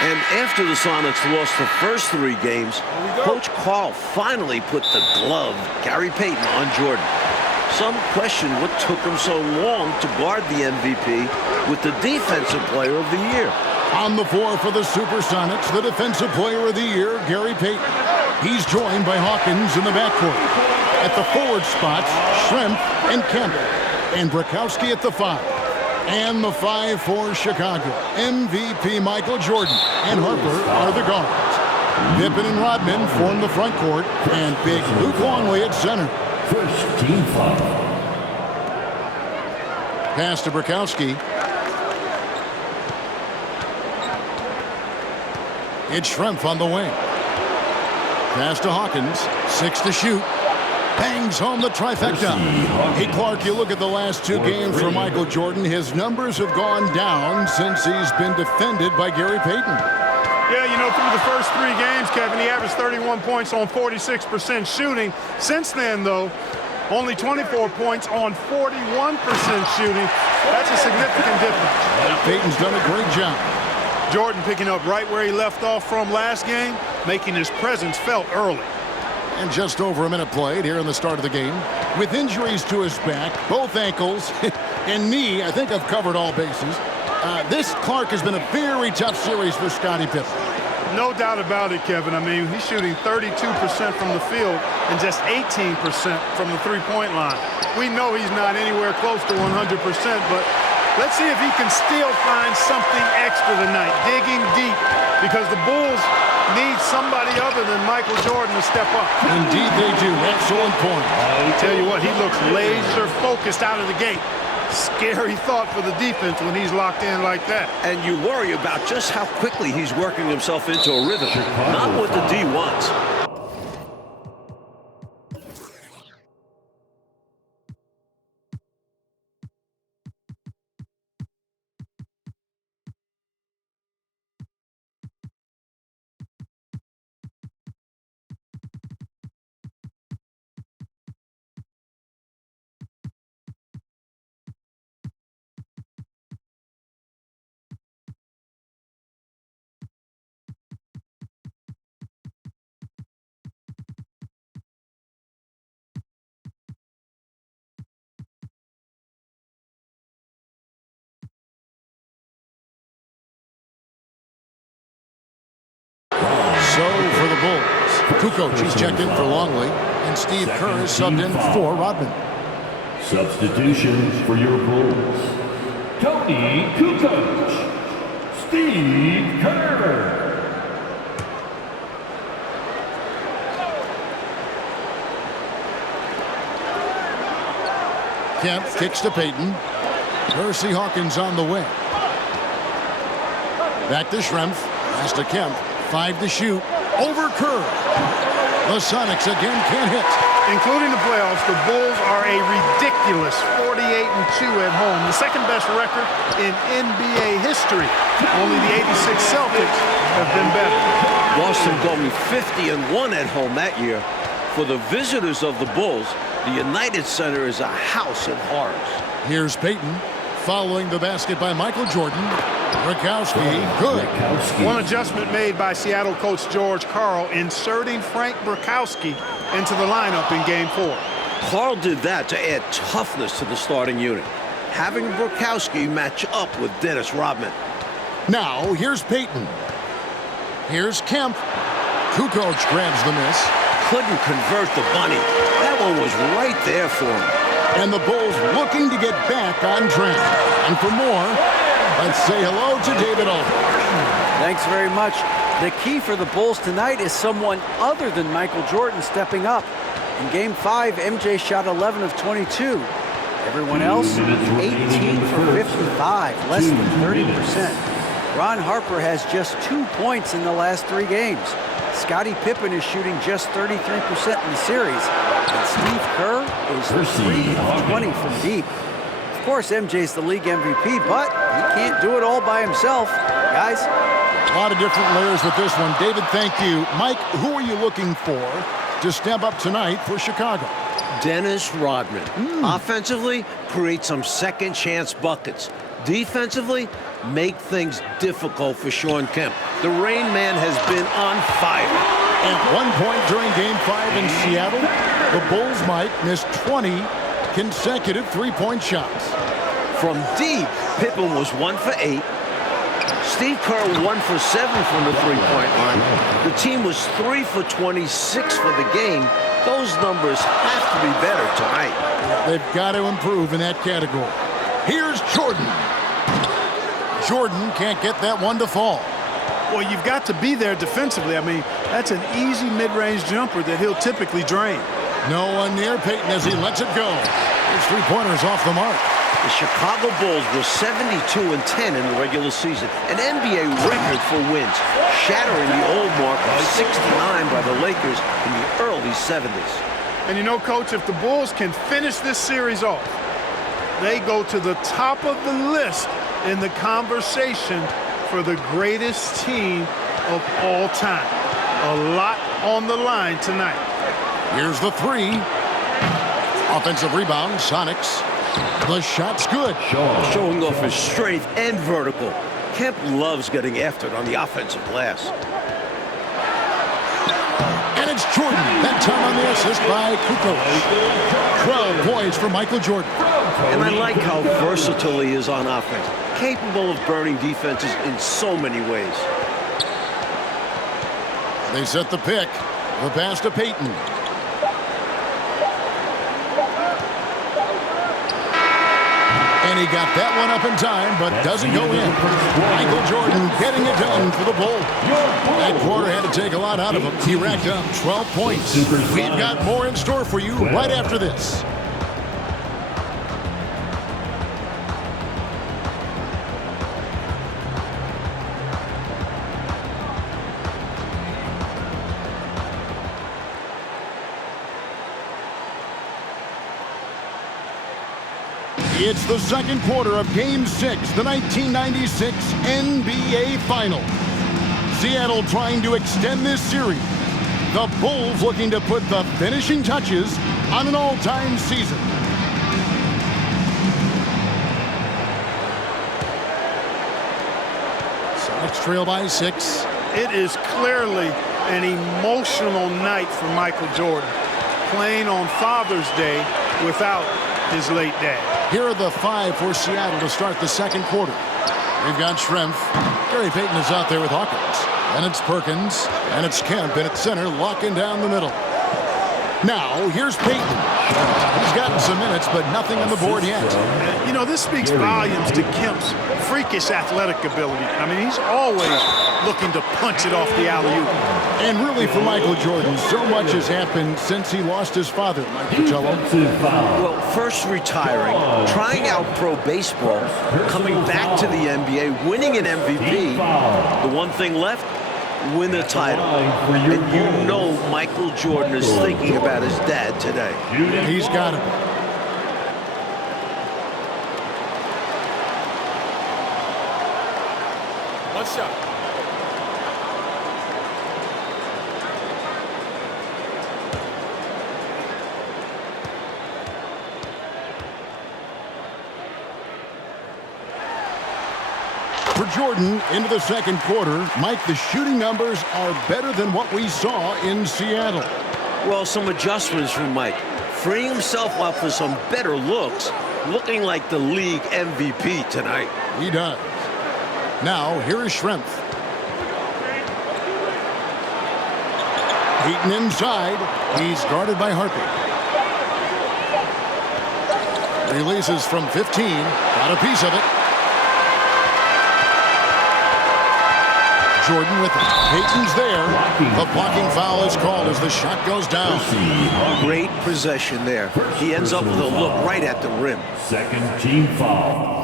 And after the Sonics lost the first 3 games, Coach Carl finally put the glove, Gary Payton, on Jordan. Some question what took him so long to guard the MVP with the Defensive Player of the Year. On the floor for the Supersonics, the Defensive Player of the Year, Gary Payton. He's joined by Hawkins in the backcourt. At the forward spots, Schrempf and Kemp. And Brakowski at the 5. And the 5 for Chicago. MVP Michael Jordan and Harper are the guards. Pippen and Rodman form the front court. And big Luke Longley at center. First team foul. Pass to Brakowski. It's Schrempf on the wing. Pass to Hawkins. 6 to shoot. Bangs home the trifecta. Hey, Clark, you look at the last 2 games for Michael Jordan. His numbers have gone down since he's been defended by Gary Payton. Yeah, you know, through the first 3 games, Kevin, he averaged 31 points on 46% shooting. Since then, though, only 24 points on 41% shooting. That's a significant difference. Payton's done a great job. Jordan picking up right where he left off from last game, making his presence felt early. And just over a minute played here in the start of the game. With injuries to his back, both ankles, and knee, I think I've covered all bases. This, Clark, has been a very tough series for Scottie Pippen. No doubt about it, Kevin. I mean, he's shooting 32% from the field and just 18% from the three-point line. We know he's not anywhere close to 100%, but let's see if he can still find something extra tonight, digging deep, because the Bulls need somebody other than Michael Jordan to step up. Indeed they do. Excellent point. I'll tell you what, he looks laser-focused out of the gate. Scary thought for the defense when he's locked in like that. And you worry about just how quickly he's working himself into a rhythm. Not what the D wants. So for the Bulls, Kukoc, he's checked in for Longley, and Steve Kerr is subbed in for Rodman. Substitutions for your Bulls. Tony Kukoc. Steve Kerr. Kemp kicks to Payton. Percy Hawkins on the wing. Back to Schrempf. Pass to Kemp. 5 to shoot. Over Kerr. The Sonics again can't hit. Including the playoffs, the Bulls are a ridiculous 48-2 at home, the second best record in NBA history. Only the '86 Celtics have been better. Boston going 50-1 at home that year. For the visitors of the Bulls, the United Center is a house of horrors. Here's Payton. Following the basket by Michael Jordan. Brakowski, good. One adjustment made by Seattle coach George Karl, inserting Frank Brakowski into the lineup in Game 4. Carl did that to add toughness to the starting unit, having Brakowski match up with Dennis Rodman. Now, here's Payton. Here's Kemp. Kukoc grabs the miss. Couldn't convert the bunny. That one was right there for him. And the Bulls looking to get back on track. And for more, let's say hello to David Aldridge. Thanks very much. The key for the Bulls tonight is someone other than Michael Jordan stepping up. In Game 5, MJ shot 11 of 22. Everyone else, 18 for 55, less than 30%. Ron Harper has just 2 points in the last 3 games. Scottie Pippen is shooting just 33% in the series. And Steve Kerr is 3 of 20 from deep. Of course, MJ's the league MVP, but he can't do it all by himself. Guys, a lot of different layers with this one. David, thank you. Mike, who are you looking for to step up tonight for Chicago? Dennis Rodman. Offensively, create some second chance buckets. Defensively, make things difficult for Shawn Kemp. The Rain Man has been on fire. At one point during Game 5 in Seattle, the Bulls might miss 20 consecutive three-point shots. From deep, Pippen was 1 for 8. Steve Kerr 1 for 7 from the three-point line. The team was 3 for 26 for the game. Those numbers have to be better tonight. They've got to improve in that category. Here's Jordan. Jordan can't get that one to fall. Well, you've got to be there defensively. I mean, that's an easy mid-range jumper that he'll typically drain. No one near Payton as he lets it go. His three-pointer's off the mark. The Chicago Bulls were 72-10 in the regular season, an NBA record for wins, shattering the old mark of 69 by the Lakers in the early 70s. And you know, Coach, if the Bulls can finish this series off, they go to the top of the list in the conversation for the greatest team of all time. A lot on the line tonight. Here's the three. Offensive rebound, Sonics. The shot's good. Showing off his strength and vertical. Kemp loves getting after it on the offensive glass. And it's Jordan. That time on the assist by Kukoc. 12 points for Michael Jordan. And I like how versatile he is on offense. Capable of burning defenses in so many ways. They set the pick. The pass to Payton. And he got that one up in time, but doesn't go in. Michael Jordan getting it done for the Bulls. That quarter had to take a lot out of him. He racked up 12 points. We've got more in store for you right after this. It's the second quarter of Game 6, the 1996 NBA Finals. Seattle trying to extend this series. The Bulls looking to put the finishing touches on an all-time season. Sonics trail by 6. It is clearly an emotional night for Michael Jordan, playing on Father's Day without his late dad. Here are the 5 for Seattle to start the second quarter. We've got Schrempf. Gary Payton is out there with Hawkins. And it's Perkins. And it's Kemp in at center, locking down the middle. Now, here's Payton. He's gotten some minutes, but nothing on the board yet. You know, this speaks volumes to Kemp's freakish athletic ability. I mean, he's always looking to punch it off the alley-oop. And really, for Michael Jordan, so much has happened since he lost his father, Mike Pacello. Well, first retiring, trying out pro baseball, coming back to the NBA, winning an MVP. The one thing left, win a title. And you know Michael Jordan is thinking about his dad today. He's got him. One shot. For Jordan, into the second quarter, Mike, the shooting numbers are better than what we saw in Seattle. Well, some adjustments from Mike. Freeing himself up for some better looks, looking like the league MVP tonight. He does. Now, here is Schrempf. Payton inside. He's guarded by Harper. Releases from 15. Got a piece of it. Jordan with it. Payton's there. The blocking foul is called as the shot goes down. Great possession there. He ends up with a look right at the rim. Second team foul.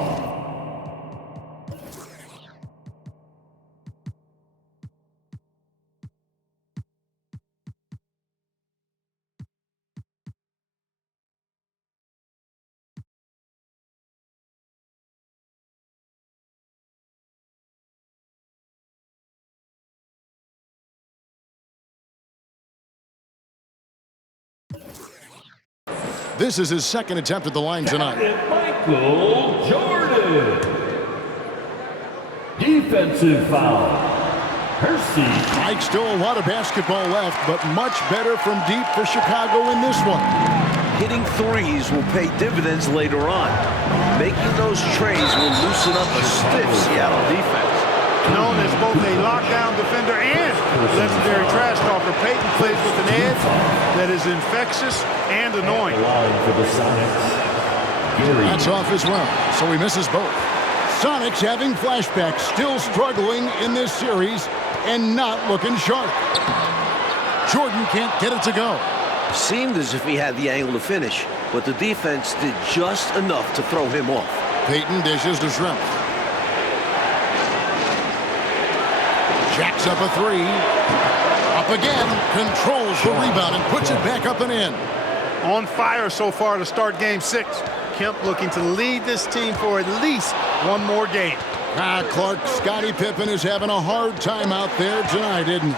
This is his second attempt at the line tonight. Michael Jordan. defensive foul. Hersey. Mike, still a lot of basketball left, but much better from deep for Chicago in this one. Hitting threes will pay dividends later on. Making those trays will loosen up a stiff Seattle defense. Known as both a lockdown defender and legendary trash talker, Peyton plays with an edge that is infectious and annoying. For the Sonics. That's off as well, so he misses both. Sonics having flashbacks, still struggling in this series and not looking sharp. Jordan can't get it to go. Seemed as if he had the angle to finish, but the defense did just enough to throw him off. Peyton dishes to Shrimp. Jacks up a three. Up again. Controls the rebound and puts it back up and in. On fire so far to start game 6. Kemp looking to lead this team for at least one more game. Clark, Scottie Pippen is having a hard time out there tonight, isn't he?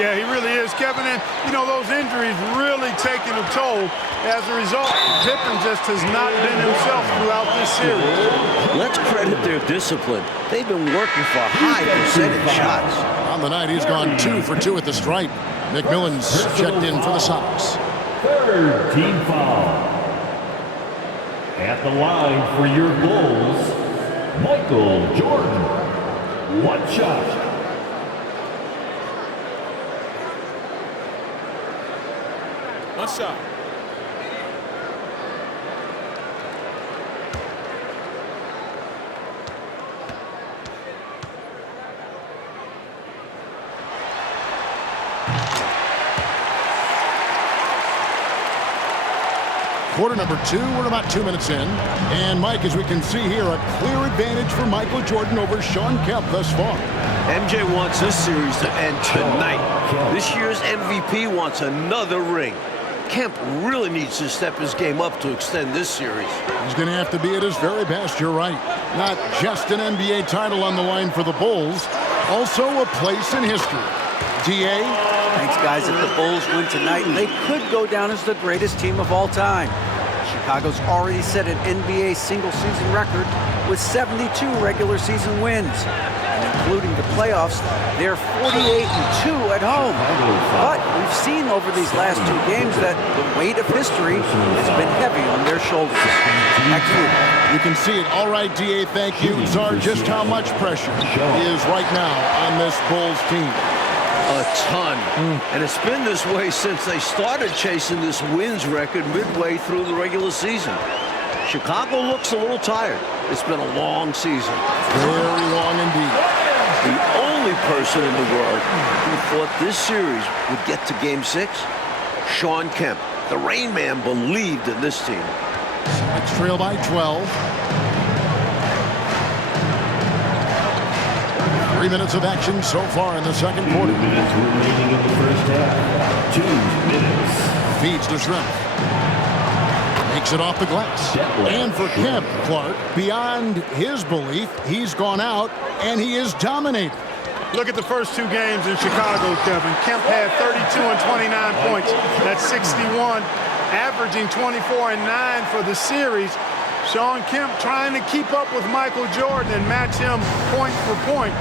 Yeah, he really is, Kevin. And, you know, those injuries really taking a toll. As a result, Pippen just has not been himself throughout this series. Let's credit their discipline. They've been working for high percentage shots. On the night, he's gone 2 for 2 at the stripe. McMillan's checked in for the Sox. Third team foul. At the line for your Bulls, Michael Jordan. One shot. One shot. Quarter number 2, we're about 2 minutes in. And Mike, as we can see here, a clear advantage for Michael Jordan over Shawn Kemp thus far. MJ wants this series to end tonight. This year's MVP wants another ring. Kemp really needs to step his game up to extend this series. He's going to have to be at his very best, you're right. Not just an NBA title on the line for the Bulls, also a place in history. DA? Thanks, guys. If the Bulls win tonight, they could go down as the greatest team of all time. Chicago's already set an NBA single-season record with 72 regular season wins. And including the playoffs, they're 48-2 at home. But we've seen over these last 2 games that the weight of history has been heavy on their shoulders. Back to you. You can see it. All right, DA, thank you. Czar, just how much pressure is right now on this Bulls team? A ton. And it's been this way since they started chasing this wins record midway through the regular season. Chicago looks a little tired. It's been a long season. Very long indeed. The only person in the world who thought this series would get to Game 6, Shawn Kemp. The Rain Man believed in this team. It's trailed by 12. 3 minutes of action so far in the second quarter. 2 minutes remaining in the first half. 2 minutes. Feeds to Shrimp. Makes it off the glass. And for Kemp, Clark, beyond his belief, he's gone out and he is dominated. Look at the first 2 games in Chicago, Kevin. Kemp had 32 and 29 points. That's 61, averaging 24 and 9 for the series. Shawn Kemp trying to keep up with Michael Jordan and match him point for point.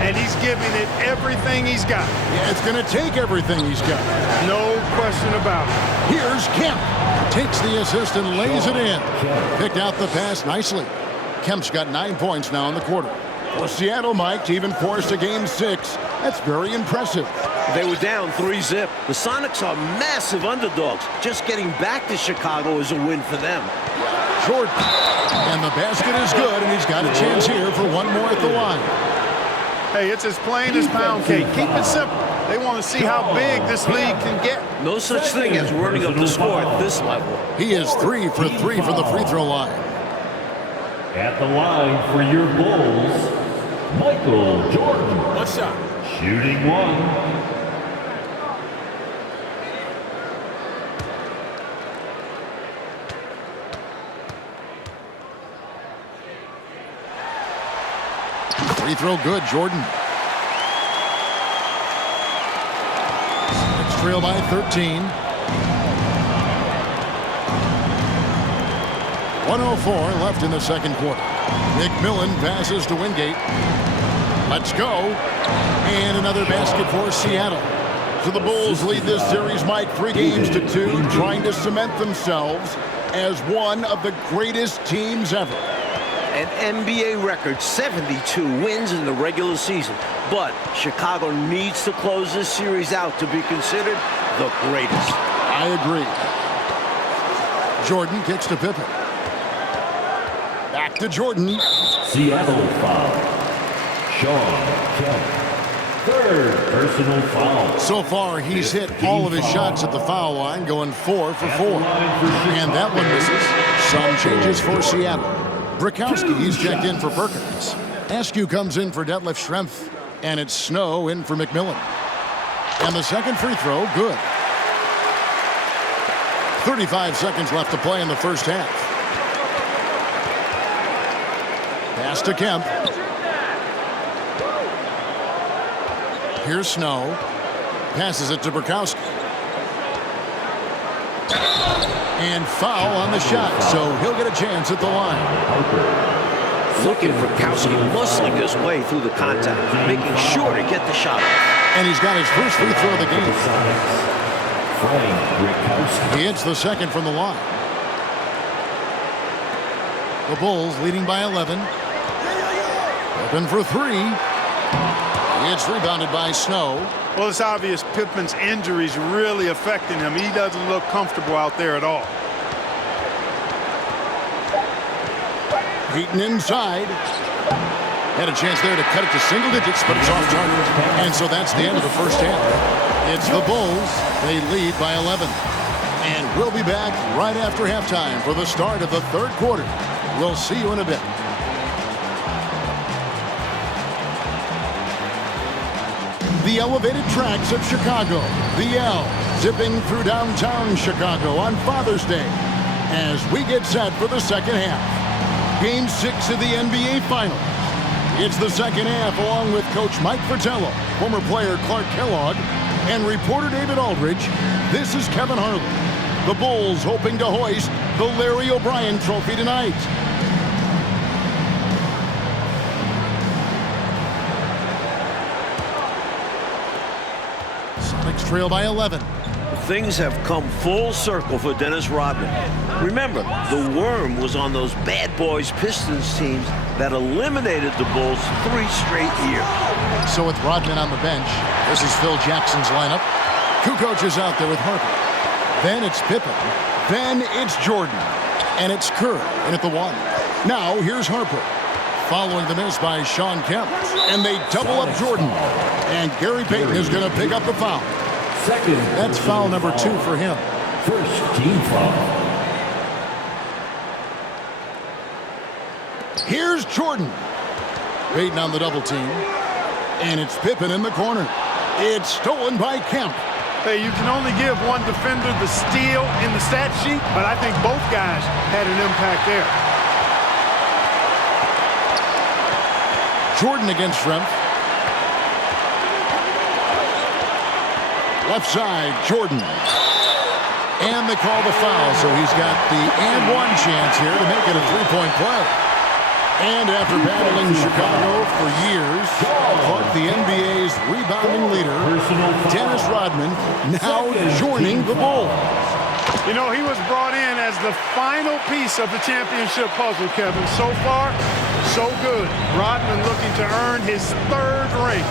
And he's giving it everything he's got. Yeah, it's going to take everything he's got. No question about it. Here's Kemp. Takes the assist and lays it in. Picked out the pass nicely. Kemp's got 9 points now in the quarter. For Seattle, Mike, to even force a Game 6, that's very impressive. They were down 3-0. The Sonics are massive underdogs. Just getting back to Chicago is a win for them. Jordan. And the basket is good, and he's got a chance here for one more at the line. Hey, it's as plain as pound cake. Keep it simple. They want to see how big this league can get. No such thing as running up the score at this level. He is 3 for 3 from the free throw line. At the line for your Bulls, Michael Jordan. One shot. Shooting 1. Free throw good, Jordan. It's trailed by 13. 1:04 left in the second quarter. McMillan passes to Wingate. Let's go. And another basket for Seattle. So the Bulls lead this series, Mike, 3-2, trying to cement themselves as one of the greatest teams ever. An NBA record, 72 wins in the regular season. But Chicago needs to close this series out to be considered the greatest. I agree. Jordan kicks to Pippen. Back to Jordan. Seattle foul. Sean Kemp. Third personal foul. So far, he's hit all of his shots at the foul line, going 4 for 4. And that one misses. Some changes for Seattle. Brakowski, he's checked in for Perkins. Askew comes in for Detlef Schrempf. And it's Snow in for McMillan. And the second free throw, good. 35 seconds left to play in the first half. Pass to Kemp. Here's Snow. Passes it to Brakowski. And foul on the shot, so he'll get a chance at the line. Look at Brakowski muscling his way through the contact, making sure to get the shot off. And he's got his first free throw of the game. He hits the second from the line. The Bulls leading by 11. Open for 3. It's rebounded by Snow. Well, it's obvious Pippen's injuries really affecting him. He doesn't look comfortable out there at all. Heaton inside. Had a chance there to cut it to single digits, but it's off target. And so that's the end of the first half. It's the Bulls. They lead by 11. And we'll be back right after halftime for the start of the third quarter. We'll see you in a bit. The elevated tracks of Chicago. The L zipping through downtown Chicago on Father's Day as we get set for the second half. Game 6 of the NBA Finals. It's the second half along with Coach Mike Fratello, former player Clark Kellogg, and reporter David Aldridge. This is Kevin Harlan. The Bulls hoping to hoist the Larry O'Brien Trophy tonight. Sonics trail by 11. Things have come full circle for Dennis Rodman. Remember, the Worm was on those bad boys Pistons teams that eliminated the Bulls 3 straight years. So with Rodman on the bench, this is Phil Jackson's lineup. Kukoc is out there with Harper. Then it's Pippen. Then it's Jordan. And it's Kerr in at the 1. Now here's Harper. Following the miss by Sean Kemp. And they double up Jordan. And Gary Payton is going to pick up the foul. That's foul number 2 for him. First team foul. Here's Jordan. Payton on the double team. And it's Pippen in the corner. It's stolen by Kemp. Hey, you can only give one defender the steal in the stat sheet, but I think both guys had an impact there. Jordan against Schrempf. Left side, Jordan. And they call the foul, so he's got the and one chance here to make it a three-point play. And after battling Chicago for years, Clark, the NBA's rebounding leader, Dennis Rodman, now joining the Bulls. You know, he was brought in as the final piece of the championship puzzle, Kevin. So far, so good. Rodman looking to earn his 3rd ring.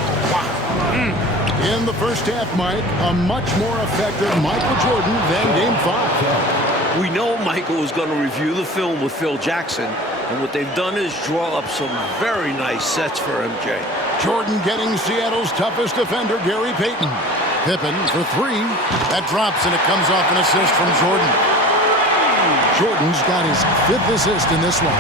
In the first half, Mike, a much more effective Michael Jordan than Game 5. We know Michael was going to review the film with Phil Jackson, and what they've done is draw up some very nice sets for MJ. Jordan getting Seattle's toughest defender, Gary Payton. Pippen for 3. That drops, and it comes off an assist from Jordan. Jordan's got his 5th assist in this one.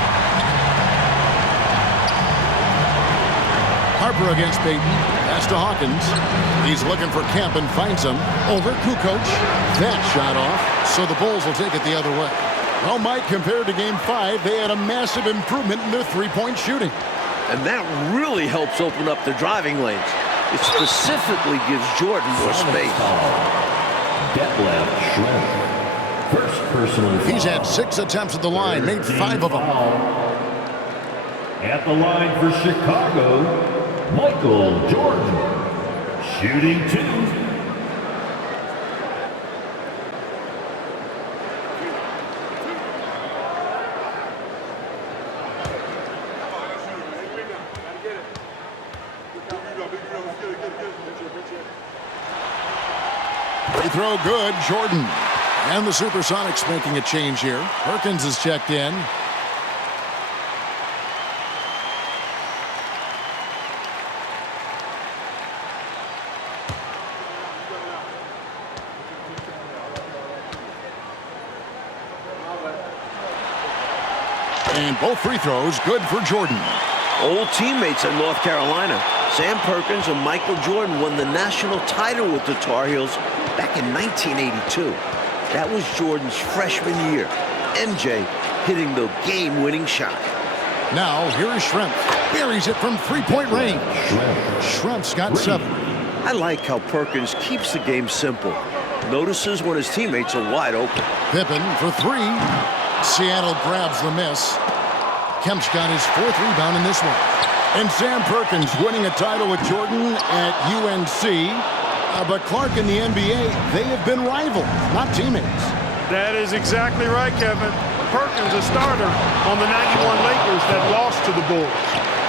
Harper against Payton. Pass to Hawkins. He's looking for Kemp and finds him. Over Kukoc. That shot off, so the Bulls will take it the other way. Well, Mike, compared to Game 5, they had a massive improvement in their three-point shooting. And that really helps open up the driving lanes. It specifically gives Jordan more space. Detlef Schrempf. First personal foul. He's had 6 attempts at the line, made 5 of them. At the line for Chicago, Michael Jordan. Shooting 2. Free throw good, Jordan. And the Supersonics making a change here. Perkins is checked in. And both free throws good for Jordan. Old teammates at North Carolina. Sam Perkins and Michael Jordan won the national title with the Tar Heels back in 1982. That was Jordan's freshman year. MJ hitting the game-winning shot. Now, here is Schrempf. Buries it from three-point range. Schrempf's got 7. I like how Perkins keeps the game simple. Notices when his teammates are wide open. Pippen for 3. Seattle grabs the miss. Kemp's got his 4th rebound in this one. And Sam Perkins winning a title with Jordan at UNC. But Clark in the NBA, they have been rivals, not teammates. That is exactly right, Kevin. Perkins, a starter on the 91 Lakers that lost to the Bulls.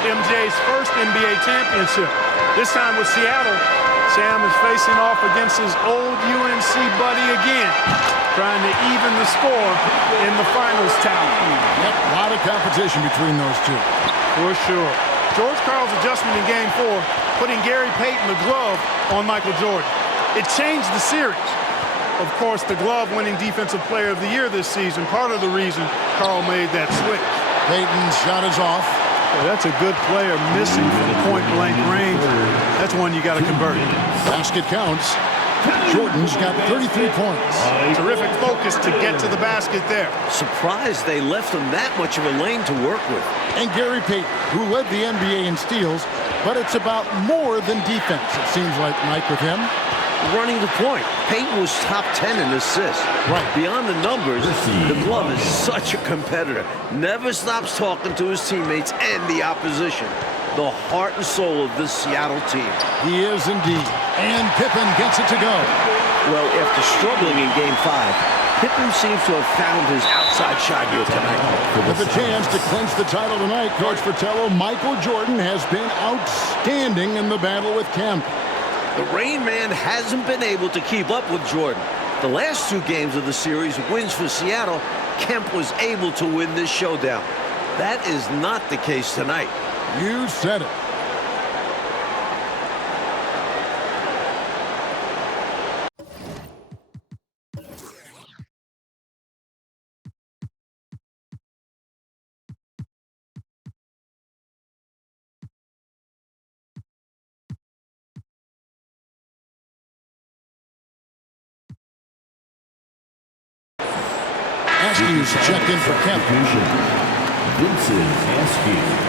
MJ's first NBA championship. This time with Seattle, Sam is facing off against his old UNC buddy again, trying to even the score in the finals tally. Yep, a lot of competition between those two. For sure. George Karl's adjustment in Game 4, putting Gary Payton the glove on Michael Jordan. It changed the series. Of course, the glove-winning Defensive Player of the Year this season, part of the reason Karl made that switch. Payton's shot is off. Yeah, that's a good player missing from point-blank range. That's one you got to convert. Basket counts. Jordan's got 33 points. Terrific focus to get to the basket there. Surprised they left him that much of a lane to work with. And Gary Payton, who led the NBA in steals, but it's about more than defense, it seems like, Mike, with him. Running the point. Payton was top 10 in assists. Right. Beyond the numbers, the glove is such a competitor. Never stops talking to his teammates and the opposition. The heart and soul of this Seattle team. He is indeed. And Pippen gets it to go. Well, after struggling in Game 5, Pippen seems to have found his outside shot here tonight. With a chance to clinch the title tonight, Coach Fratello, Michael Jordan has been outstanding in the battle with Kemp. The Rain Man hasn't been able to keep up with Jordan. The last 2 games of the series, wins for Seattle, Kemp was able to win this showdown. That is not the case tonight. You said it. Askew's checked in for Kemp. Vincent Askew.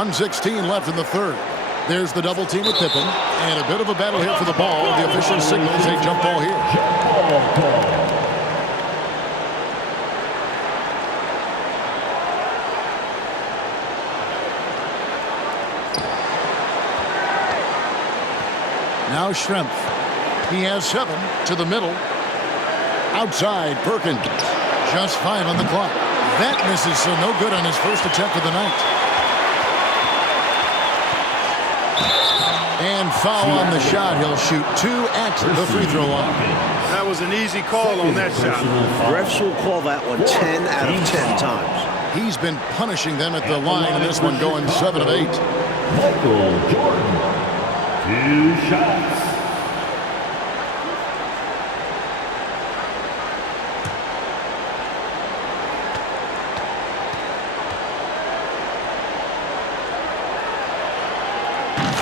.116 left in the third. There's the double team with Pippen. And a bit of a battle here for the ball. The official signals a jump ball here. Now Schrempf. He has 7 to the middle. Outside, Perkins. Just 5 on the clock. That misses, so no good on his first attempt of the night. And foul on the shot. He'll shoot 2 at the free throw line. That was an easy call on that shot. Refs will call that one 10 out of 10 times. He's been punishing them at the line, and this one going 7 of 8. Michael Jordan. 2 shots.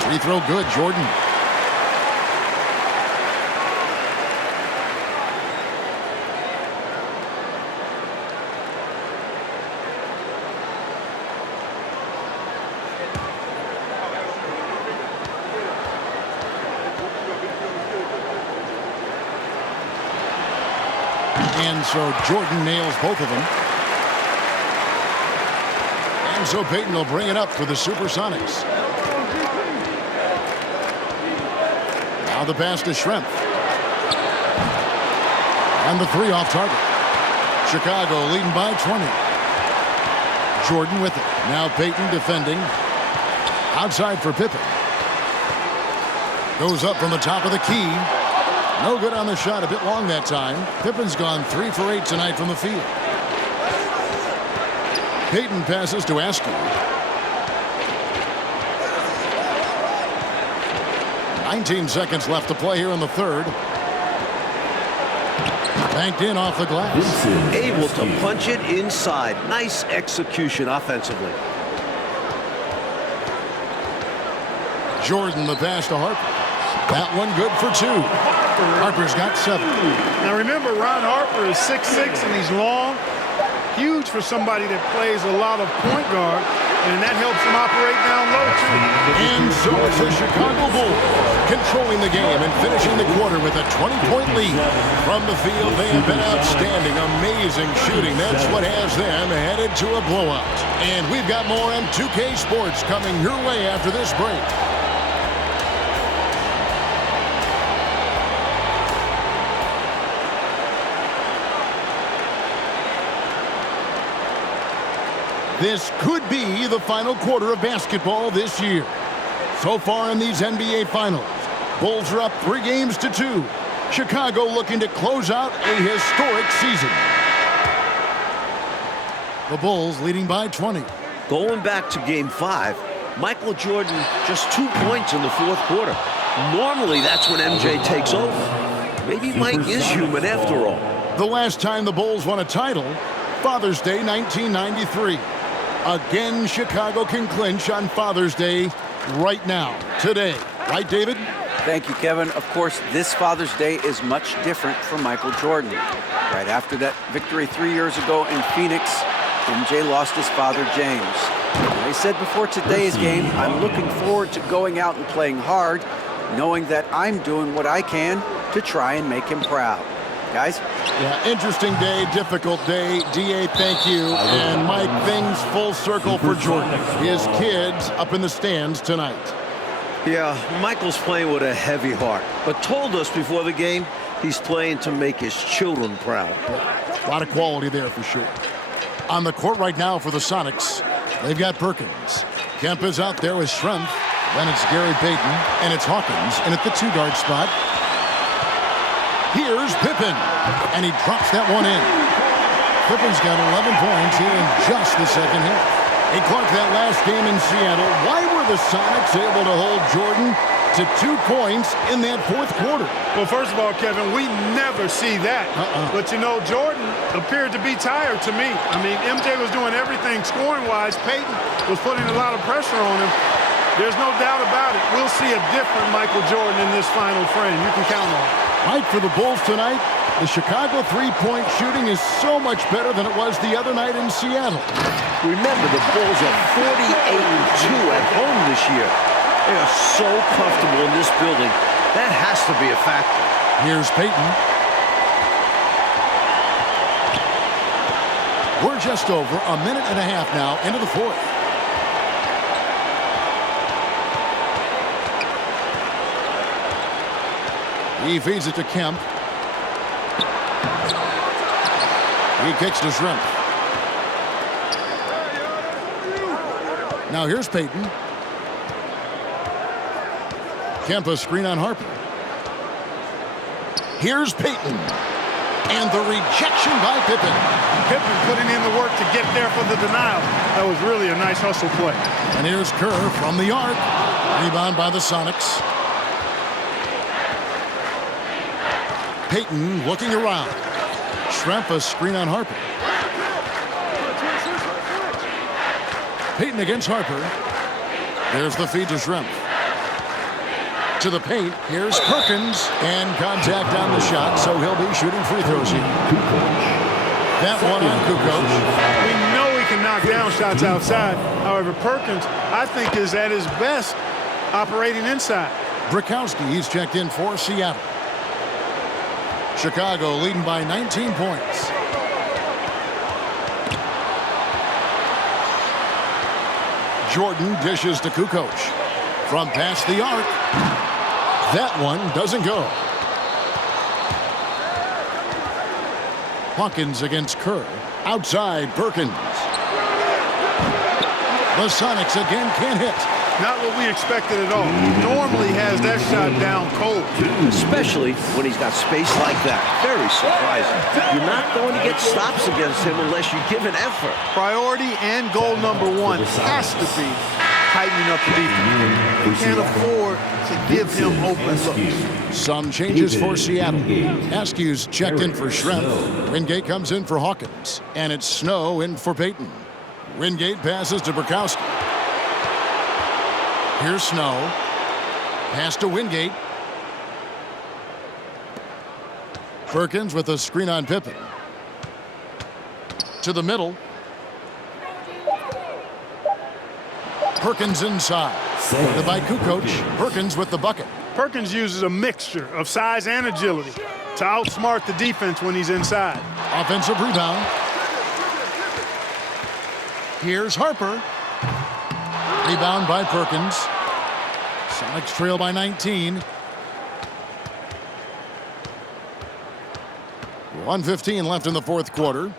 Free throw good, Jordan. And so Jordan nails both of them. And so Payton will bring it up for the Supersonics. Now the pass to Schrempf. And the three off target. Chicago leading by 20. Jordan with it. Now Payton defending. Outside for Pippen. Goes up from the top of the key. No good on the shot. A bit long that time. Pippen's gone 3 for 8 tonight from the field. Payton passes to Askew. 19 seconds left to play here in the third. Banked in off the glass. Able to punch it inside. Nice execution offensively. Jordan the pass to Harper. That one good for 2. Harper's got 7. Now remember, Ron Harper is 6'6" and he's long. Huge for somebody that plays a lot of point guard, and that helps him operate down low too. And so it's the Chicago Bulls controlling the game and finishing the quarter with a 20-point lead. From the field, they have been outstanding. Amazing shooting. That's what has them headed to a blowout. And we've got more on 2K Sports coming your way after this break. This could be the final quarter of basketball this year. So far in these NBA Finals, Bulls are up 3 games to 2. Chicago looking to close out a historic season. The Bulls leading by 20. Going back to Game 5, Michael Jordan just 2 points in the fourth quarter. Normally, that's when MJ takes over. Maybe Mike is human after all. The last time the Bulls won a title, Father's Day 1993. Again, Chicago can clinch on Father's Day right now, today. Right, David? Thank you, Kevin. Of course, this Father's Day is much different for Michael Jordan. Right after that victory 3 years ago in Phoenix, MJ lost his father, James. And he said before today's game, I'm looking forward to going out and playing hard, knowing that I'm doing what I can to try and make him proud. Guys? Yeah, interesting day, difficult day. D.A., thank you. And Mike, things full circle for Jordan. His kids up in the stands tonight. Yeah, Michael's playing with a heavy heart, but told us before the game he's playing to make his children proud. A lot of quality there for sure. On the court right now for the Sonics, they've got Perkins. Kemp is out there with Schrempf. Then it's Gary Payton, and it's Hawkins, and at the 2-guard spot, here's Pippen, and he drops that one in. Pippen's got 11 points here in just the second half. He clocked that last game in Seattle. Why were the Sonics able to hold Jordan to 2 points in that fourth quarter? Well, first of all, Kevin, we never see that. But, you know, Jordan appeared to be tired to me. I mean, MJ was doing everything scoring-wise. Payton was putting a lot of pressure on him. There's no doubt about it. We'll see a different Michael Jordan in this final frame. You can count on it. Mike, for the Bulls tonight, the Chicago three-point shooting is so much better than it was the other night in Seattle. Remember, the Bulls are 48-2 at home this year. They are so comfortable in this building. That has to be a factor. Here's Payton. We're just over a minute and a half now into the fourth. He feeds it to Kemp. He kicks to Schrempf. Now here's Payton. Kemp a screen on Harper. Here's Payton. And the rejection by Pippen. Pippen putting in the work to get there for the denial. That was really a nice hustle play. And here's Kerr from the arc. Rebound by the Sonics. Payton looking around. Schrempf a screen on Harper. Payton against Harper. There's the feed to Schrempf. To the paint. Here's Perkins. And contact on the shot, so he'll be shooting free throws here. That one on Kukoc. We know he can knock down shots outside. However, Perkins, I think, is at his best operating inside. Brakowski, he's checked in for Seattle. Chicago leading by 19 points. Jordan dishes to Kukoc. From past the arc. That one doesn't go. Hawkins against Kerr. Outside Perkins. The Sonics again can't hit. Not what we expected at all. Normally has that shot down cold. Especially when he's got space like that. Very surprising. You're not going to get stops against him unless you give an effort. Priority and goal number one has to be tightening up the defense. We can't afford to give him open looks. Some changes for Seattle. Askew's checked in for Schrempf. Wingate comes in for Hawkins. And it's Snow in for Payton. Wingate passes to Burkowski. Here's Snow. Pass to Wingate. Perkins with a screen on Pippen. To the middle. Perkins inside. Guarded by Kukoc. Perkins with the bucket. Perkins uses a mixture of size and agility to outsmart the defense when he's inside. Offensive rebound. Here's Harper. Rebound by Perkins. Sonics trail by 19. 1:15 left in the fourth quarter.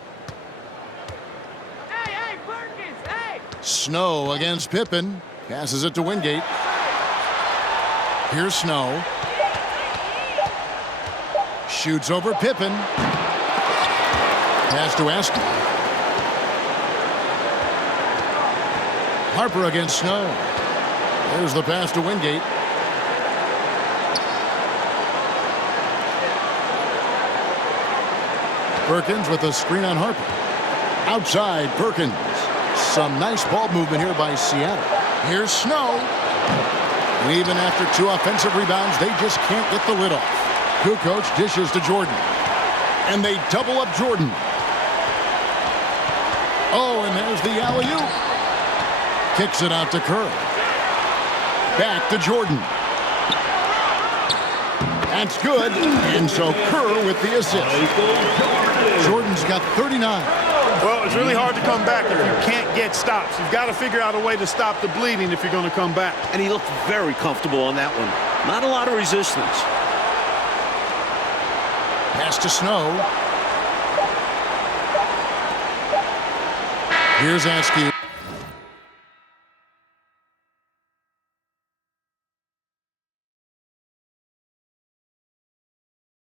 Hey, Perkins, hey! Snow against Pippen. Passes it to Wingate. Here's Snow. Shoots over Pippen. Pass to Askew. Harper against Snow. There's the pass to Wingate. Perkins with a screen on Harper. Outside Perkins. Some nice ball movement here by Seattle. Here's Snow. And even after 2 offensive rebounds, they just can't get the lid off. Kukoc dishes to Jordan. And they double up Jordan. Oh, and there's the alley-oop. Kicks it out to Kerr. Back to Jordan. That's good. And so Kerr with the assist. Jordan's got 39. Well, it's really hard to come back if you can't get stops. You've got to figure out a way to stop the bleeding if you're going to come back. And he looked very comfortable on that one. Not a lot of resistance. Pass to Snow. Here's Askew.